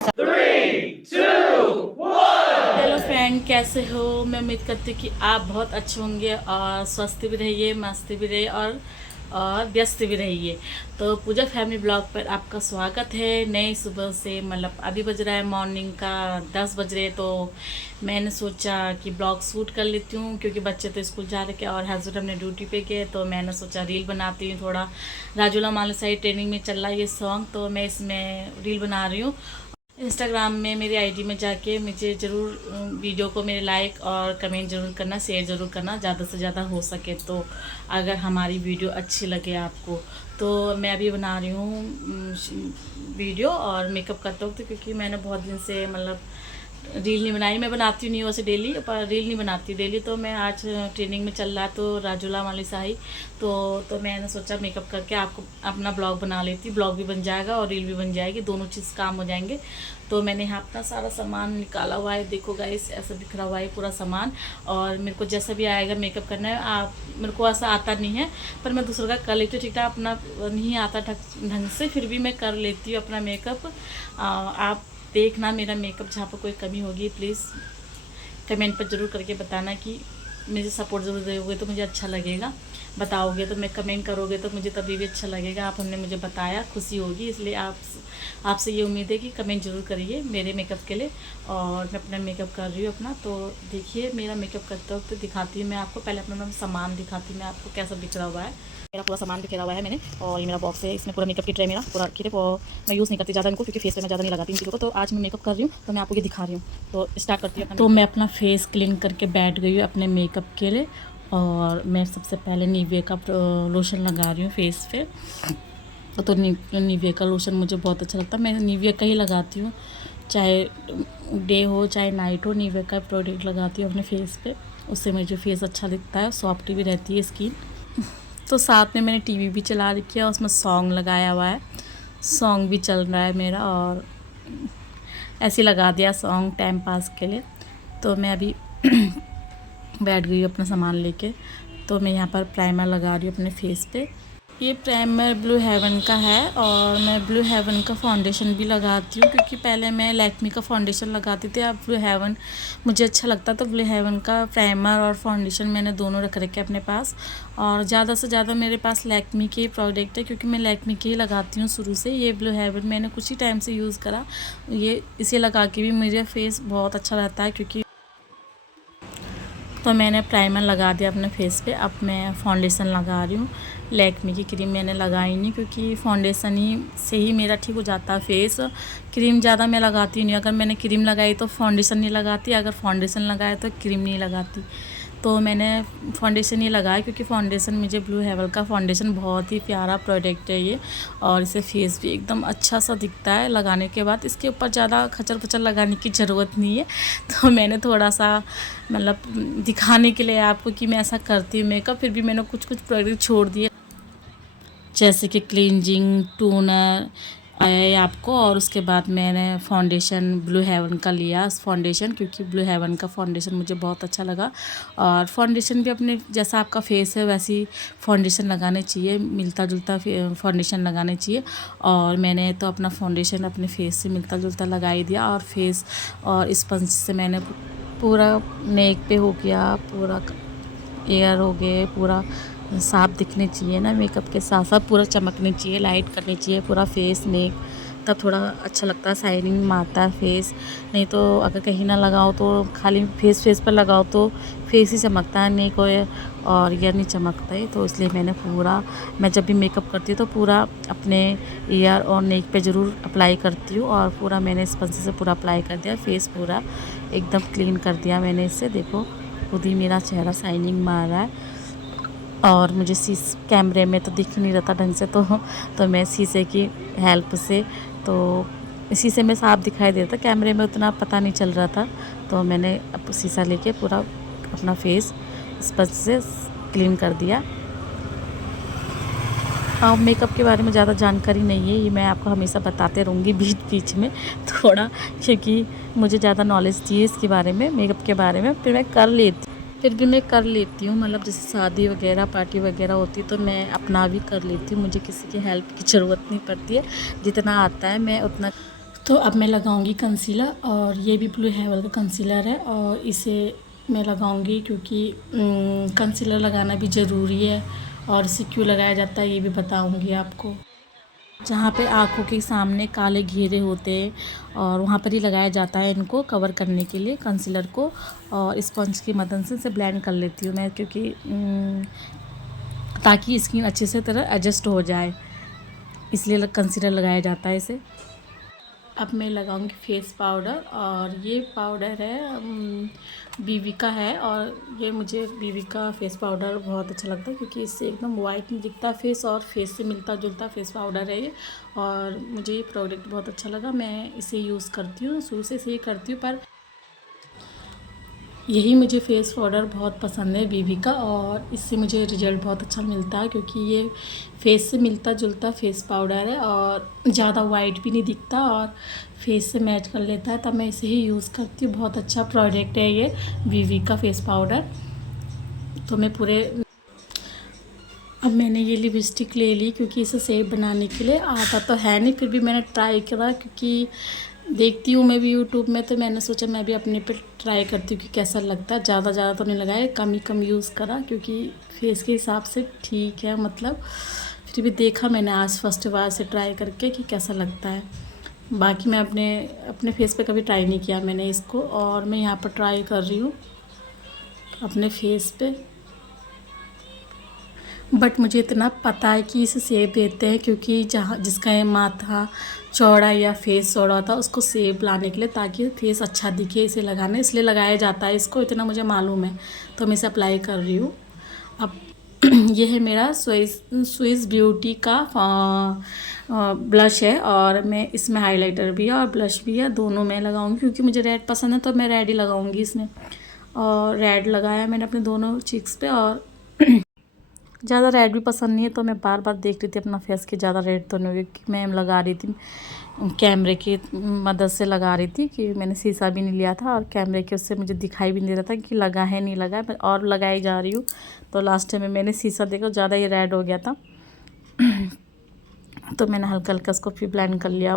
3, 2, 1. Hello friend, कैसे हो। मैं उम्मीद करती हूँ कि आप बहुत अच्छे होंगे और स्वस्थ भी रहिए, मस्त भी रहिए और व्यस्त भी रहिए। तो पूजा फैमिली ब्लॉग पर आपका स्वागत है। नई सुबह से मतलब अभी बज रहा है मॉर्निंग का 10 बज रहे, तो मैंने सोचा कि ब्लॉग शूट कर लेती हूँ क्योंकि बच्चे तो स्कूल जा रहे और हस्बैंड अपने ड्यूटी पे गए। तो मैंने सोचा रील बनाती हूँ। थोड़ा राजूला माला साइड ट्रेनिंग में चल रहा है ये सॉन्ग, तो मैं इसमें रील बना रही हूँ। इंस्टाग्राम में मेरी आईडी में जाके मुझे ज़रूर वीडियो को मेरे लाइक और कमेंट ज़रूर करना, शेयर ज़रूर करना ज़्यादा से ज़्यादा हो सके तो। अगर हमारी वीडियो अच्छी लगे आपको तो मैं अभी बना रही हूँ वीडियो और मेकअप करते वक्त, क्योंकि मैंने बहुत दिन से मतलब रील नहीं बनाई। मैं बनाती नहीं वैसे डेली, पर रील नहीं बनाती डेली। तो मैं आज ट्रेनिंग में चल रहा तो राजूला वाली शाही, तो मैंने सोचा मेकअप करके आपको अपना ब्लॉग बना लेती। ब्लॉग भी बन जाएगा और रील भी बन जाएगी, दोनों चीज़ काम हो जाएंगे। तो मैंने यहाँ अपना सारा सामान निकाला हुआ है, देखो गाइस ऐसा बिखरा हुआ है पूरा सामान। और मेरे को जैसा भी आएगा मेकअप करना है, आप मेरे को ऐसा आता नहीं है पर मैं दूसरों का कर लेती हूँ, ठीक है। अपना नहीं आता ढंग से, फिर भी मैं कर लेती हूँ अपना मेकअप। आप देखना मेरा मेकअप, जहाँ पर कोई कमी होगी प्लीज़ कमेंट पर ज़रूर करके बताना कि मुझे सपोर्ट ज़रूर दोगे तो मुझे अच्छा लगेगा। बताओगे तो, मैं कमेंट करोगे तो मुझे तभी भी अच्छा लगेगा। आप हमने मुझे बताया, खुशी होगी। इसलिए आपसे ये उम्मीद है कि कमेंट ज़रूर करिए मेरे मेकअप के लिए। और मैं अपना मेकअप कर रही हूँ अपना, तो देखिए मेरा मेकअप करते वक्त दिखाती हूँ मैं आपको। पहले अपना सामान दिखाती हूँ मैं आपको कैसा बिखरा हुआ है। मेरा पूरा सामान बिखरा हुआ है मैंने, और ये मेरा बॉक्स है, इसमें पूरा मेकअप की ट्रे मेरा पूरा रखी है। और मैं यूज़ नहीं करती ज़्यादा इनको, क्योंकि फेस पे मैं ज़्यादा नहीं लगाती इन चीज़ों को। तो आज मैं मेकअप कर रही हूँ तो मैं आपको ये दिखा रही हूँ। तो स्टार्ट करती हूँ। तो मैं अपना फेस क्लीन करके बैठ गई हूँ अपने मेकअप के लिए। और मैं सबसे पहले निविया का लोशन लगा रही हूँ फेस पे। तो निविया का लोशन मुझे बहुत अच्छा लगता है, मैं निविया का ही लगाती हूँ, चाहे डे हो चाहे नाइट हो। निविया का प्रोडक्ट लगाती हूँ अपने फेस पे, उससे मुझे फेस अच्छा दिखता है, सॉफ्ट भी रहती है स्किन। तो साथ में मैंने टीवी भी चला रखी है, उसमें सॉन्ग लगाया हुआ है, सॉन्ग भी चल रहा है मेरा। और ऐसे लगा दिया सॉन्ग टाइम पास के लिए। तो मैं अभी बैठ गई अपना सामान लेके। तो मैं यहाँ पर प्राइमर लगा रही हूँ अपने फेस पे। ये प्राइमर ब्लू हेवन का है, और मैं ब्लू हेवन का फाउंडेशन भी लगाती हूँ, क्योंकि पहले मैं लैक्मी का फाउंडेशन लगाती थी। अब ब्लू हेवन मुझे अच्छा लगता, तो ब्लू हेवन का प्राइमर और फाउंडेशन मैंने दोनों रख रखे अपने पास। और ज़्यादा से ज़्यादा मेरे पास लैक्मी के प्रोडक्ट है, क्योंकि मैं लैक्मी के ही लगाती हूँ शुरू से। ये ब्लू हेवन मैंने कुछ ही टाइम से यूज़ करा, ये इसे लगा के भी मेरा फेस बहुत अच्छा रहता है। क्योंकि तो मैंने प्राइमर लगा दिया अपने फेस पे। अब मैं फाउंडेशन लगा रही हूँ। लैक्मी की क्रीम मैंने लगाई नहीं, क्योंकि फाउंडेशन ही से ही मेरा ठीक हो जाता है फेस। क्रीम ज़्यादा मैं लगाती नहीं, अगर मैंने क्रीम लगाई तो फाउंडेशन नहीं लगाती, अगर फाउंडेशन लगाया तो क्रीम नहीं लगाती। तो मैंने फाउंडेशन ही लगाया, क्योंकि फाउंडेशन मुझे ब्लू हेवन का फाउंडेशन बहुत ही प्यारा प्रोडक्ट है ये। और इसे फेस भी एकदम अच्छा सा दिखता है लगाने के बाद। इसके ऊपर ज़्यादा खचर पचर लगाने की ज़रूरत नहीं है। तो मैंने थोड़ा सा मतलब दिखाने के लिए आपको कि मैं ऐसा करती हूँ मेकअप, फिर भी मैंने कुछ कुछ प्रोडक्ट छोड़ दिए, जैसे कि क्लींजिंग टोनर आया है आपको। और उसके बाद मैंने फाउंडेशन ब्लू हेवन का लिया फाउंडेशन, क्योंकि ब्लू हेवन का फाउंडेशन मुझे बहुत अच्छा लगा। और फाउंडेशन भी अपने जैसा आपका फेस है वैसी फाउंडेशन लगाने चाहिए, मिलता जुलता फाउंडेशन लगाने चाहिए। और मैंने तो अपना फाउंडेशन अपने फेस से मिलता जुलता लगा ही दिया। और फेस और स्पंज से मैंने पूरा नेक पे हो गया, पूरा एयर हो गए, पूरा साफ दिखने चाहिए ना, मेकअप के साथ साथ पूरा चमकने चाहिए, लाइट करनी चाहिए पूरा फेस नेक, तब थोड़ा अच्छा लगता है, शाइनिंग मारता है फेस। नहीं तो अगर कहीं ना लगाओ तो खाली फेस पर लगाओ तो फेस ही चमकता है, नेक और ईयर नहीं चमकता है। तो इसलिए मैंने पूरा, मैं जब भी मेकअप करती हूँ तो पूरा अपने ईयर और नेक पे ज़रूर अप्लाई करती हूँ। और पूरा मैंने स्पंज से पूरा अप्लाई कर दिया, फेस पूरा एकदम क्लीन कर दिया मैंने इससे। देखो खुद ही मेरा चेहरा शाइनिंग मार रहा है। और मुझे कैमरे में तो दिख नहीं रहा था ढंग से, तो मैं शीशे की हेल्प से, तो शीशे में साफ दिखाई दे रहा था, कैमरे में उतना पता नहीं चल रहा था। तो मैंने अब शीशा लेके पूरा अपना फेस स्पंज से क्लीन कर दिया। और मेकअप के बारे में ज़्यादा जानकारी नहीं है, ये मैं आपको हमेशा बताते रहूँगी बीच बीच में थोड़ा, क्योंकि मुझे ज़्यादा नॉलेज थी इसके बारे में, मेकअप के बारे में। फिर भी मैं कर लेती हूँ, मतलब जैसे शादी वगैरह पार्टी वगैरह होती है तो मैं अपना भी कर लेती हूँ, मुझे किसी की हेल्प की ज़रूरत नहीं पड़ती है, जितना आता है मैं उतना। तो अब मैं लगाऊंगी कंसीलर, और ये भी ब्लू हेवन का कंसीलर है और इसे मैं लगाऊंगी क्योंकि कंसीलर लगाना भी ज़रूरी है, और इसे क्यों लगाया जाता है ये भी बताऊंगी आपको। जहाँ पे आँखों के सामने काले घेरे होते हैं और वहाँ पर ही लगाया जाता है इनको कवर करने के लिए कंसीलर को, और स्पंज की मदद से इसे ब्लेंड कर लेती हूँ मैं, क्योंकि ताकि स्किन अच्छे से तरह एडजस्ट हो जाए, इसलिए कंसीलर लगाया जाता है इसे। अब मैं लगाऊंगी फेस पाउडर, और ये पाउडर है बीवी का है, और ये मुझे बीवी का फेस पाउडर बहुत अच्छा लगता है क्योंकि इससे एकदम वाइट नहीं दिखता फेस, और फेस से मिलता जुलता फेस पाउडर है ये, और मुझे ये प्रोडक्ट बहुत अच्छा लगा। मैं इसे यूज़ करती हूँ, शुरू से इसे ही करती हूँ, पर यही मुझे फेस पाउडर बहुत पसंद है बीवी का, और इससे मुझे रिजल्ट बहुत अच्छा मिलता है क्योंकि ये फेस से मिलता जुलता फेस पाउडर है और ज़्यादा वाइट भी नहीं दिखता और फेस से मैच कर लेता है, तब मैं इसे ही यूज़ करती हूँ। बहुत अच्छा प्रोडक्ट है ये बीवी का फेस पाउडर। तो मैं पूरे अब मैंने ये लिपस्टिक ले ली क्योंकि इसे शेप बनाने के लिए आता तो है नहीं, फिर भी मैंने ट्राई करा क्योंकि देखती हूँ मैं भी यूट्यूब में, तो मैंने सोचा मैं भी अपने पे ट्राई करती हूँ कि कैसा लगता है। ज़्यादा तो नहीं लगाया, कम ही कम यूज़ करा क्योंकि फेस के हिसाब से ठीक है, मतलब फिर भी देखा मैंने आज फर्स्ट बार से ट्राई करके कि कैसा लगता है। बाकी मैं अपने फेस पे कभी ट्राई नहीं किया मैंने इसको, और मैं यहाँ पर ट्राई कर रही हूँ अपने फेस पे। बट मुझे इतना पता है कि इसे शेप देते हैं क्योंकि जहाँ जिसका ये माथा चौड़ा या फेस चौड़ा था उसको शेप लाने के लिए, ताकि फेस अच्छा दिखे इसे लगाने, इसलिए लगाया जाता है इसको, इतना मुझे मालूम है। तो मैं इसे अप्लाई कर रही हूँ अब। ये है मेरा स्विस ब्यूटी का ब्लश है, और मैं इसमें हाइलाइटर भी है और ब्लश भी है, दोनों मैं लगाऊंगी क्योंकि मुझे रेड पसंद है, तो मैं रेड ही लगाऊंगी इसमें। और रेड लगाया मैंने अपने दोनों चीक्स पे, और ज़्यादा रेड भी पसंद नहीं है, तो मैं बार बार देख रही थी अपना फेस कि ज़्यादा रेड तो नहीं होगी, कि मैं लगा रही थी कैमरे की मदद से लगा रही थी, कि मैंने शीशा भी नहीं लिया था और कैमरे के उससे मुझे दिखाई भी नहीं रहा था कि लगा है नहीं लगा है, और लगाई जा रही हूँ। तो लास्ट में मैंने शीशा देखा ज़्यादा ही रेड हो गया था तो मैंने हल्का हल्का उसको फिर ब्लेंड कर लिया।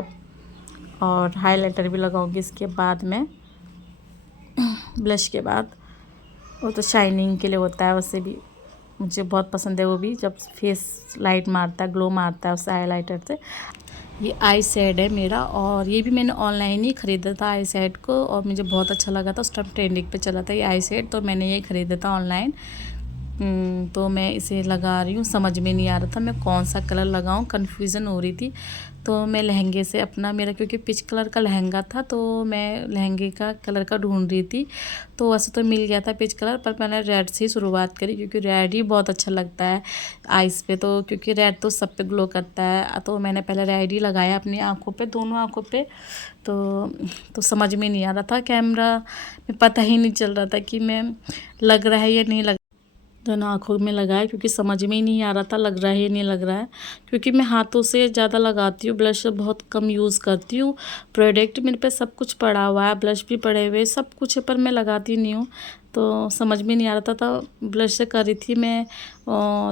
और हाइलाइटर भी लगाऊंगी इसके बाद में, ब्लश के बाद। वो तो शाइनिंग के लिए होता है, वैसे भी मुझे बहुत पसंद है वो भी, जब फेस लाइट मारता है, ग्लो मारता है उससे हाइलाइटर से। ये आई शेड है मेरा, और ये भी मैंने ऑनलाइन ही ख़रीदा था आई शेड को, और मुझे बहुत अच्छा लगा था, उस टाइम ट्रेंडिंग पे चला था ये आई शेड, तो मैंने ये ख़रीदा था ऑनलाइन। तो मैं इसे लगा रही हूँ, समझ में नहीं आ रहा था मैं कौन सा कलर लगाऊँ, कन्फ्यूज़न हो रही थी। तो मैं लहंगे से अपना, मेरा क्योंकि पिच कलर का लहंगा था, तो मैं लहंगे का कलर का ढूंढ रही थी, तो वैसे तो मिल गया था पिच कलर, पर मैंने रेड से ही शुरुआत करी क्योंकि रेड ही बहुत अच्छा लगता है आइस पे, तो क्योंकि रेड तो सब पे ग्लो करता है, तो मैंने पहले रेड ही लगाया अपनी आँखों पे, दोनों आँखों पे। तो समझ में नहीं आ रहा था, कैमरा में पता ही नहीं चल रहा था कि मैं लग रहा है या नहीं लग, दोनों आँखों में लगाया क्योंकि समझ में ही नहीं आ रहा था लग रहा है या नहीं लग रहा है, क्योंकि मैं हाथों से ज़्यादा लगाती हूँ, ब्लश बहुत कम यूज़ करती हूँ। प्रोडक्ट मेरे पे सब कुछ पड़ा हुआ है, ब्लश भी पड़े हुए सब कुछ है, पर मैं लगाती नहीं हूँ, तो समझ में नहीं आ रहा था ब्लश से कर रही थी मैं,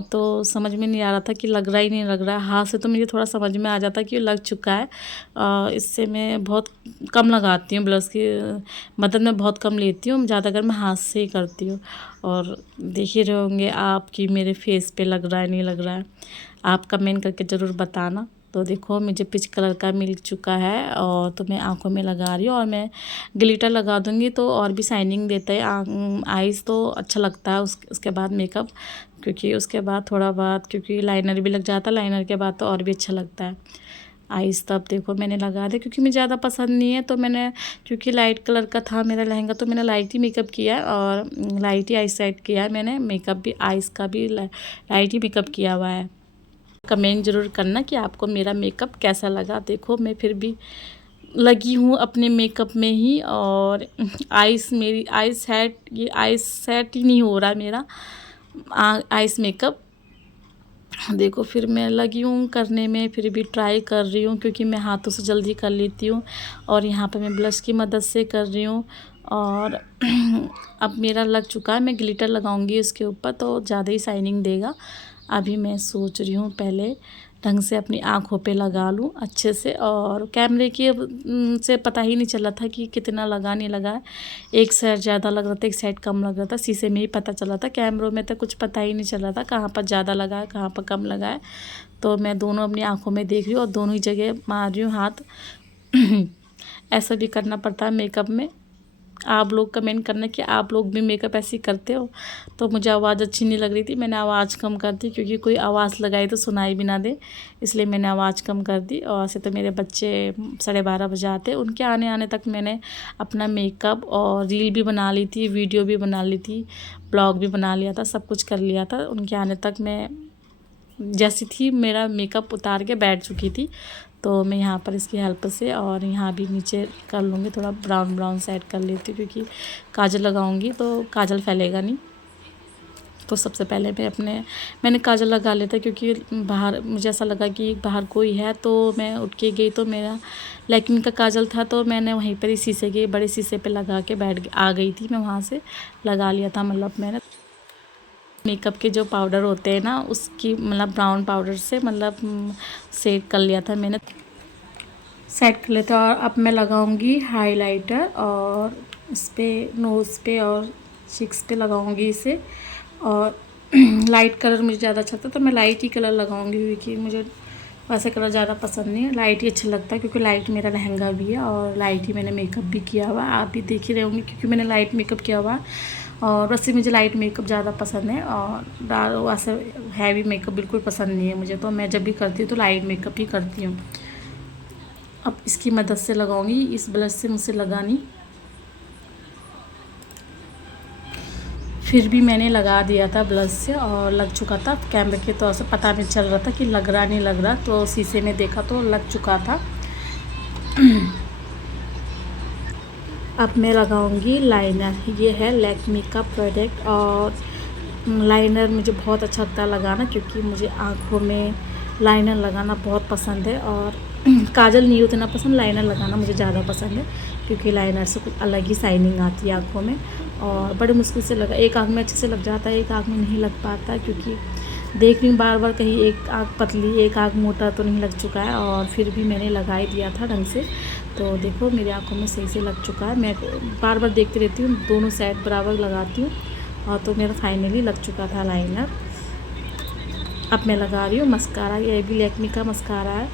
तो समझ में नहीं आ रहा था कि लग रहा ही नहीं लग रहा है। हाथ से तो मुझे थोड़ा समझ में आ जाता कि लग चुका है, इससे मैं बहुत कम लगाती हूँ, ब्लश की मदद मैं बहुत कम लेती हूँ, ज़्यादातर मैं हाथ से ही करती हूँ। और देख ही रहे होंगे आप कि मेरे फेस पे लग रहा है नहीं लग रहा है, आप कमेंट करके ज़रूर बताना। तो देखो मुझे पिच कलर का मिल चुका है, और तो मैं आंखों में लगा रही हूँ, और मैं ग्लिटर लगा दूँगी तो और भी शाइनिंग देता है आईज़, तो अच्छा लगता है उसके बाद मेकअप, क्योंकि उसके बाद थोड़ा बहुत क्योंकि लाइनर भी लग जाता है, लाइनर के बाद तो और भी अच्छा लगता है आइस। तब देखो मैंने लगा दिया क्योंकि मुझे ज़्यादा पसंद नहीं है, तो मैंने क्योंकि लाइट कलर का था मेरा लहंगा, तो मैंने लाइट ही मेकअप किया है, और लाइट ही आइस सेट किया है मैंने, मेकअप भी आइस का भी लाइट ही मेकअप किया हुआ है। कमेंट ज़रूर करना कि आपको मेरा मेकअप कैसा लगा। देखो मैं फिर भी लगी हूँ अपने मेकअप में ही, और आइस मेरी आइस सेट, ये आइस सेट ही नहीं हो रहा मेरा आइस मेकअप। देखो फिर मैं लगी हूँ करने में, फिर भी ट्राई कर रही हूँ क्योंकि मैं हाथों से जल्दी कर लेती हूँ, और यहाँ पे मैं ब्लश की मदद से कर रही हूँ। और अब मेरा लग चुका है, मैं ग्लिटर लगाऊंगी इसके ऊपर तो ज़्यादा ही शाइनिंग देगा। अभी मैं सोच रही हूँ पहले ढंग से अपनी आँखों पे लगा लूँ अच्छे से। और कैमरे की से पता ही नहीं चला था कि कितना लगा नहीं लगा। एक साइड ज़्यादा लग रहा था, एक साइड कम लग रहा था। शीशे में ही पता चला था, कैमरों में तो कुछ पता ही नहीं चल रहा था कहाँ पर ज़्यादा लगा है कहाँ पर कम लगा है। तो मैं दोनों अपनी आँखों में देख रही हूँ और दोनों ही जगह मार रही हूँ हाथ। ऐसा भी करना पड़ता है मेकअप में। आप लोग कमेंट करना कि आप लोग भी मेकअप ऐसे ही करते हो। तो मुझे आवाज़ अच्छी नहीं लग रही थी, मैंने आवाज़ कम कर दी, क्योंकि कोई आवाज़ लगाई तो सुनाई भी ना दे, इसलिए मैंने आवाज़ कम कर दी। और ऐसे तो मेरे बच्चे 12:30 बजे आते, उनके आने तक मैंने अपना मेकअप और रील भी बना ली थी, वीडियो भी बना ली थी, ब्लॉग भी बना लिया था, सब कुछ कर लिया था। उनके आने तक मैं जैसी थी मेरा मेकअप उतार के बैठ चुकी थी। तो मैं यहाँ पर इसकी हेल्प से और यहाँ भी नीचे कर लूँगी, थोड़ा ब्राउन ब्राउन सेट कर लेती हूँ, क्योंकि काजल लगाऊँगी तो काजल फैलेगा नहीं। तो सबसे पहले मैंने काजल लगा लेता, क्योंकि बाहर मुझे ऐसा लगा कि बाहर कोई है, तो मैं उठ के गई तो मेरा लैक्मे का काजल था, तो मैंने वहीं पर ही शीशे के बड़े शीशे पे लगा के आ गई थी। मैं वहाँ से लगा लिया था, मतलब मैंने मेकअप के जो पाउडर होते हैं ना, उसकी मतलब ब्राउन पाउडर से मतलब सेट कर लिया था मैंने, सेट कर लेता। और अब मैं लगाऊंगी हाइलाइटर, और इस पर नोज़ पे और चिक्स पे लगाऊंगी इसे। और लाइट कलर मुझे ज़्यादा अच्छा लगता है, तो मैं लाइट ही कलर लगाऊंगी, क्योंकि मुझे वैसे कलर ज़्यादा पसंद नहीं है, लाइट ही अच्छा लगता है, क्योंकि लाइट मेरा लहंगा भी है और लाइट ही मैंने मेकअप भी किया हुआ। आप भी देख ही रहे होंगे, क्योंकि मैंने लाइट मेकअप किया हुआ। और वैसे मुझे लाइट मेकअप ज़्यादा पसंद है, और वैसे हैवी मेकअप बिल्कुल पसंद नहीं है मुझे। तो मैं जब भी करती हूँ तो लाइट मेकअप ही करती हूँ। अब इसकी मदद से लगाऊंगी, इस ब्रश से मुझसे लगानी, फिर भी मैंने लगा दिया था ब्लश से और लग चुका था। कैमरे के तौर से पता नहीं चल रहा था कि लग रहा नहीं लग रहा, तो शीशे में देखा तो लग चुका था। अब मैं लगाऊंगी लाइनर। ये है लैक्मे का प्रोडक्ट, और लाइनर मुझे बहुत अच्छा लगता है लगाना, क्योंकि मुझे आँखों में लाइनर लगाना बहुत पसंद है। और काजल नहीं उतना पसंद, लाइनर लगाना मुझे ज़्यादा पसंद है, क्योंकि लाइनर से कुछ अलग ही शाइनिंग आती है आँखों में। और बड़ी मुश्किल से लगा, एक आँख में अच्छे से लग जाता है, एक आँख में नहीं लग पाता, क्योंकि देख रही हूँ बार बार कहीं एक आँख पतली एक आँख मोटा तो नहीं लग चुका है। और फिर भी मैंने लगा ही दिया था ढंग से, तो देखो मेरी आँखों में सही से लग चुका है। मैं बार बार देखती रहती हूँ, दोनों साइड बराबर लगाती हूँ, और तो मेरा फाइनली लग चुका था लाइनर। अब मैं लगा रही हूँ मस्कारा। ये भी लैक्मे का मस्कारा है,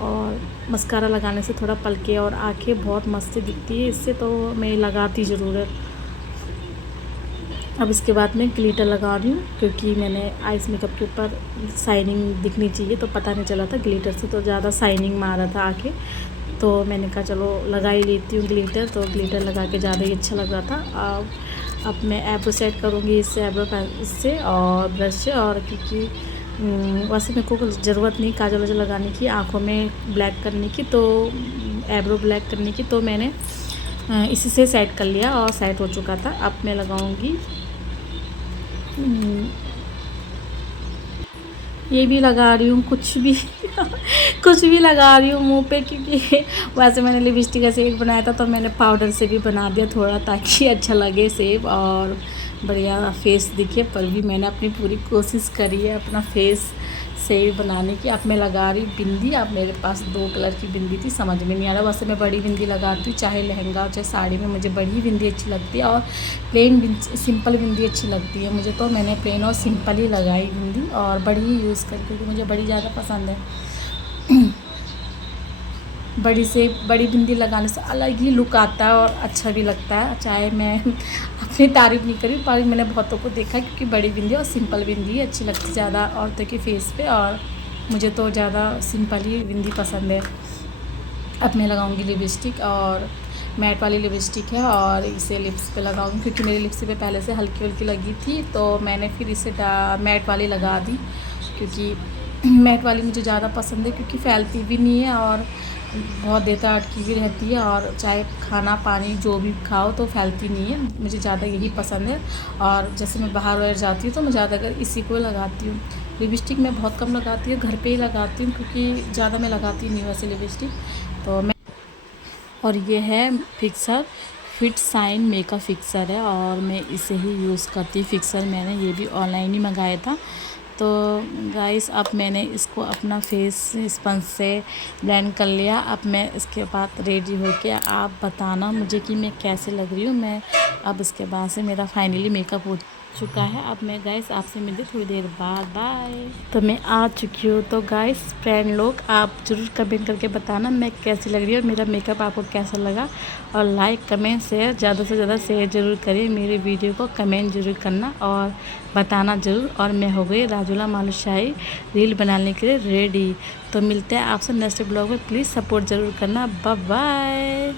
और मस्कारा लगाने से थोड़ा पलके और आंखें बहुत मस्त दिखती है इससे, तो मैं लगाती ज़रूर है। अब इसके बाद मैं ग्लिटर लगा रही हूँ, क्योंकि मैंने आइस मेकअप के ऊपर शाइनिंग दिखनी चाहिए, तो पता नहीं चला था ग्लिटर से तो ज़्यादा शाइनिंग मारा था आंखें, तो मैंने कहा चलो लगा ही लेती हूँ ग्लिटर। तो ग्लिटर लगा के ज़्यादा ही अच्छा लग रहा था। अब मैं आईब्रो सेट करूँगी इससे, इससे और ब्रश से। और क्योंकि वैसे मेरे को ज़रूरत नहीं काजल वाजल लगाने की, आँखों में ब्लैक करने की, तो आईब्रो ब्लैक करने की, तो मैंने इसी से सेट कर लिया और सेट हो चुका था। अब मैं लगाऊंगी ये भी लगा रही हूँ कुछ भी कुछ भी लगा रही हूँ मुँह पे, क्योंकि वैसे मैंने लिपस्टिक का शेड बनाया था, तो मैंने पाउडर से भी बना दिया थोड़ा, ताकि अच्छा लगे शेप और बढ़िया फेस दिखे। पर भी मैंने अपनी पूरी कोशिश करी है अपना फेस शेप बनाने की। अब मैं लगा रही हूँ बिंदी। अब मेरे पास 2 कलर की बिंदी थी, समझ में नहीं आ रहा। वैसे मैं बड़ी बिंदी लगाती हूँ, चाहे लहंगा चाहे साड़ी में मुझे बड़ी बिंदी अच्छी लगती है, और प्लेन सिंपल बिंदी अच्छी लगती है मुझे। तो मैंने प्लेन और सिंपल ही लगाई बिंदी, और बड़ी ही यूज़ करी, क्योंकि मुझे बड़ी ज़्यादा पसंद है। बड़ी बिंदी लगाने से अलग ही लुक आता है और अच्छा भी लगता है। चाहे मैं अपनी तारीफ़ नहीं करी, पर मैंने बहुतों को देखा, क्योंकि बड़ी बिंदी और सिंपल बिंदी अच्छी लगती है ज़्यादा औरतों के फेस पे, और मुझे तो ज़्यादा सिंपल ही बिंदी पसंद है। अब मैं लगाऊंगी लिपस्टिक, और मैट वाली लिपस्टिक है, और इसे लिप्स पे लगाऊंगी, क्योंकि मेरी लिप्स पे पहले से हल्की हल्की लगी थी, तो मैंने फिर इसे मैट वाली लगा दी, क्योंकि मैट वाली मुझे ज़्यादा पसंद है, क्योंकि फैलती भी नहीं है और बहुत देर तक अटकी भी रहती है, और चाहे खाना पानी जो भी खाओ तो फैलती नहीं है। मुझे ज़्यादा यही पसंद है। और जैसे मैं बाहर वाहर जाती हूँ तो मैं ज़्यादातर इसी को लगाती हूँ। लिपस्टिक मैं बहुत कम लगाती हूँ, घर पे ही लगाती हूँ, क्योंकि ज़्यादा मैं लगाती नहीं वैसे लिपस्टिक। तो मैं और ये है fixer, fit shine makeup fixer है, और मैं इसे ही यूज़ करती हूँ। फिक्सर मैंने ये भी ऑनलाइन ही मंगाया था, तो गाइस अब मैंने इसको अपना फेस स्पंज से ब्लेंड कर लिया। अब मैं इसके बाद रेडी हो गया। आप बताना मुझे कि मैं कैसे लग रही हूँ। मैं अब इसके बाद से मेरा फाइनली मेकअप हो चुका है। अब मैं गाइस आपसे मिलती थोड़ी देर बाद। बाय। तो मैं आ चुकी हूँ। तो गाइस फ्रेंड लोग आप ज़रूर कमेंट करके बताना मैं कैसी लग रही हूँ और मेरा मेकअप आपको कैसा लगा। और लाइक कमेंट शेयर ज़्यादा से ज़्यादा शेयर ज़रूर करें मेरे वीडियो को, कमेंट ज़रूर करना और बताना ज़रूर। और मैं हो गई राजूला मालूशाही रील बनाने के लिए रेडी। तो मिलते हैं आपसे नेक्स्ट ब्लॉग में। प्लीज़ सपोर्ट ज़रूर करना। Bye bye.